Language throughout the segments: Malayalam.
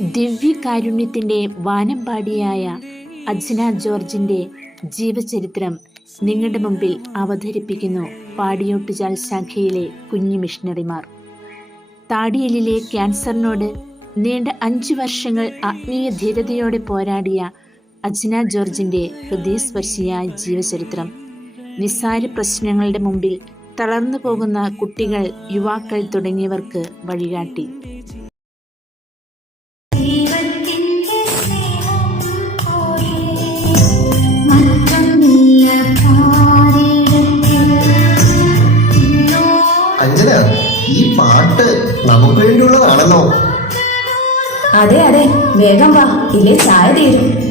ദിവ്യകാരുണ്യത്തിന്റെ വാനമ്പാടിയായ അജ്ന ജോർജിന്റെ ജീവചരിത്രം നിങ്ങളുടെ മുമ്പിൽ അവതരിപ്പിക്കുന്നു പാടിയോട്ടുചാൽ ശാഖയിലെ കുഞ്ഞു മിഷണറിമാർ താടിയലിലെ ക്യാൻസറിനോട് നീണ്ട അഞ്ചു വർഷങ്ങൾ ആത്മീയ ധീരതയോടെ പോരാടിയ അജ്ന ജോർജിന്റെ ഹൃദയസ്പർശിയായ ജീവചരിത്രം. നിസ്സാര പ്രശ്നങ്ങളുടെ മുമ്പിൽ തളർന്നു പോകുന്ന കുട്ടികൾ യുവാക്കൾ തുടങ്ങിയവർക്ക് വഴികാട്ടി. പാട്ട് നമുക്ക് വേണ്ടിയുള്ളതാണല്ലോ. അതെ അതെ. വേഗം വാ. ഇല്ലേ ചായ തീരും.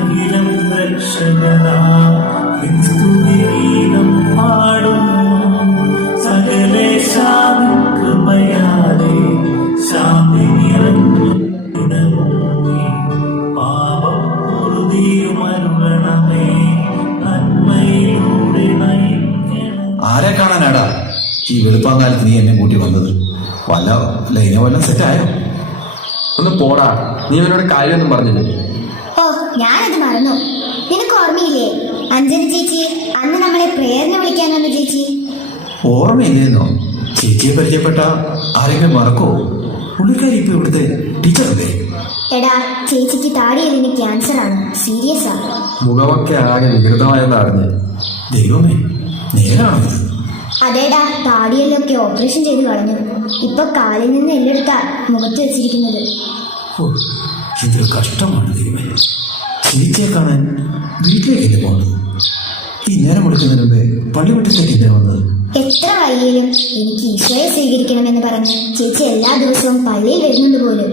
സൃഷ്ടിക്കകിലം രക്ഷകനാ ക്രിസ്തുഗീതം പാടുന്നു സകലേശാവിൻ കൃപയാലേ ശാന്തി നിറഞ്ഞുടങ്ങി പാപം പൊറുതിയുമരുളണമേ നന്മയിലൂടെ ആരെ കാണാനാടാ? ഈ വെളുപ്പാങ്കാലത്ത് നീ എന്നെ കൂട്ടി വന്നത്? വല്ല ലൈന വല്ല സെറ്റായോ ഒന്ന് പോടാ. നീ അവനോട് കാര്യമൊന്നും പറഞ്ഞില്ലേ? ഞാനത് മറന്നു. നിനക്ക് ഓർമ്മയില്ലേ? അഞ്ജന ചേച്ചി അന്ന് നമ്മളെ പ്രേരണ വിളിക്കാൻ വന്നു ചേച്ചി. ഓർമ്മയില്ലേന്നോ? ചേച്ചിയെ പരിചയപ്പെട്ട ആരെങ്കിലും മറക്കോ? പുള്ളിക്കാരി ഇപ്പൊ ഇവിടുത്തെ ടീച്ചറല്ലേ? എടാ ചേച്ചിക്ക് താടിയതിന് ക്യാൻസർ ആണ്. സീരിയസ് ആണ് മുഖമൊക്കെ ആകെ വികൃതമായെന്ന് അറിഞ്ഞ് ദൈവമേ നേരാണ് അതേടാ താടിയെല്ലൊക്കെ ഓപ്പറേഷൻ ചെയ്ത് കളഞ്ഞു. ഇപ്പൊ കാലിൽ നിന്ന് എല്ലെടുത്താ മുഖത്ത് വെച്ചിരിക്കുന്നത്. ഇതൊരു കഷ്ടമാണ് ദൈവമേ. ചേച്ചിയെ കാണാൻ വീട്ടിലേക്കല്ലേ പോകുന്നത് ഈ നേരം വിളിച്ചതിന് മുമ്പേ വിട്ടിച്ചേക്ക് എന്തിനാ വന്നത്? എത്ര വൈകിയാലും എനിക്ക് ഈശോയെ സ്വീകരിക്കണമെന്ന് പറഞ്ഞ്. ചേച്ചി എല്ലാ ദിവസവും പള്ളിയിൽ വരുന്നുണ്ട് പോലും.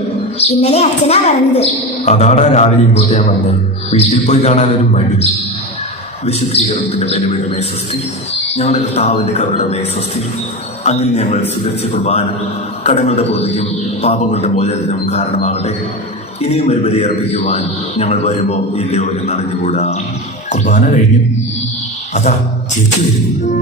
ഇന്നലെ അച്ഛനാ പറഞ്ഞത്. അതാടാ രാവിലെ ഇങ്ങോട്ട് ഞാൻ വന്നേ. വീട്ടിൽ പോയി കാണാൻ ഒരു മടി. വിശുദ്ധീകരണത്തിന്റെ പെരുമിടമേ സ്വസ്തി ഞങ്ങളുടെ കർത്താവിന്റെ കവിളമേ സ്വസ്തി അങ്ങനെ ഞങ്ങൾ സ്വീകരിച്ച കുർബാന കടങ്ങളുടെ ബോധിക്കും പാപങ്ങളുടെ മോചനത്തിനും കാരണമാകട്ടെ. ഇനിയും ഒരു ബലി അർപ്പിക്കുവാൻ ഞങ്ങൾ വരുമോ ഇല്ലയോ എന്ന് അറിഞ്ഞുകൂടാ കുർബാന കഴിഞ്ഞു. അതാ ചേച്ചി വരുന്നു.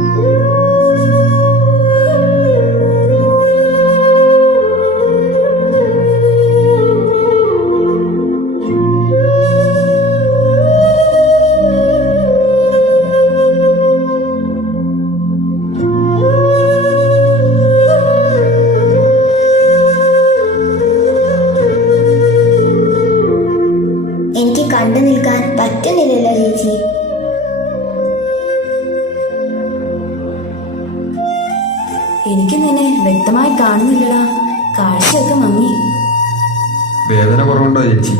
കണ്ടു നിൽക്കാൻ പറ്റുന്നില്ലല്ലോ ചേച്ചി. എനിക്ക് നിന്നെ വ്യക്തമായി കാണുന്നില്ലടാ. കാഴ്ചയൊക്കെ മങ്ങി. വേദന കുറവുണ്ടോ ചേച്ചി?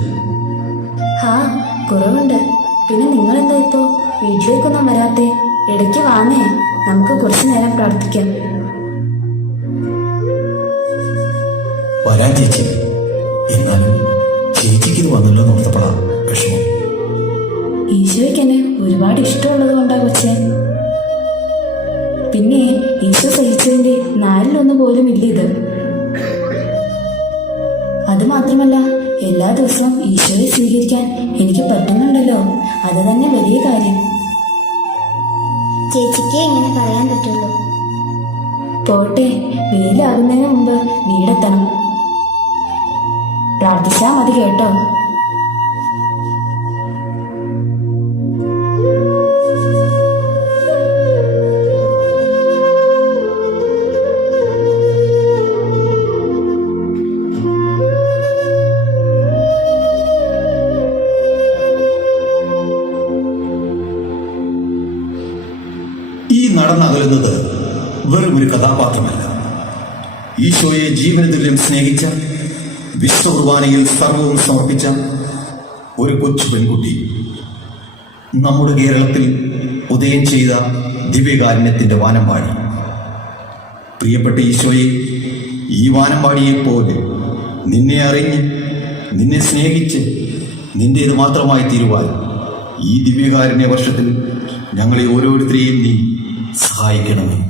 ഹാ കുറവുണ്ട്. പിന്നെ നിങ്ങൾ എന്താ ഇപ്പോ വീട്ടിലേക്കൊന്നും വരാത്തെ? ഇടയ്ക്ക് വാങ്ങേ നമുക്ക് കുറച്ചു നേരം പ്രാർത്ഥിക്കാം. വരാൻ ചേച്ചി. എന്നാലും ചേച്ചിക്ക് ഇത് വന്നല്ലോ നോർത്തപ്പെടാ വിഷമം. ഈശോയ്ക്ക് എന്നെ ഒരുപാട് ഇഷ്ടമുള്ളത് കൊണ്ടാ കൊച്ചെ. പിന്നെ ഈശോ സഹിച്ചതിന്റെ നാലിലൊന്ന് പോലും ഇല്ല ഇത്. അത് മാത്രമല്ല എല്ലാ ദിവസവും ഈശോയെ സ്വീകരിക്കാൻ എനിക്ക് പറ്റുന്നുണ്ടല്ലോ. അത് തന്നെ വലിയ കാര്യം. ചേച്ചിക്ക് എങ്ങനെ പറയാൻ പറ്റുള്ളൂ. പോട്ടെ വെയിലാകുന്നതിന് മുമ്പ് വീടെത്തണം. പ്രാർത്ഥിച്ചാൽ മതി കേട്ടോ. നടന്നകലുന്നത് വെറും ഒരു കഥാപാത്രമല്ല. ഈശോയെ ജീവനതുല്യം സ്നേഹിച്ച വിശ്വ കുർബാനയിൽ സർവവും സമർപ്പിച്ച ഒരു കൊച്ചു പെൺകുട്ടി നമ്മുടെ കേരളത്തിൽ ഉദയം ചെയ്ത ദിവ്യകാരുണ്യത്തിന്റെ വാനമ്പാടി. പ്രിയപ്പെട്ട ഈശോയെ ഈ വാനമ്പാടിയെ പോലെ നിന്നെ അറിഞ്ഞ് നിന്നെ സ്നേഹിച്ച് നിന്റേത് മാത്രമായി തീരുവാൻ ഈ ദിവ്യകാരുണ്യ വർഷത്തിൽ ഞങ്ങളെ ഓരോരുത്തരെയും നീ സഹായിക്കണമേ.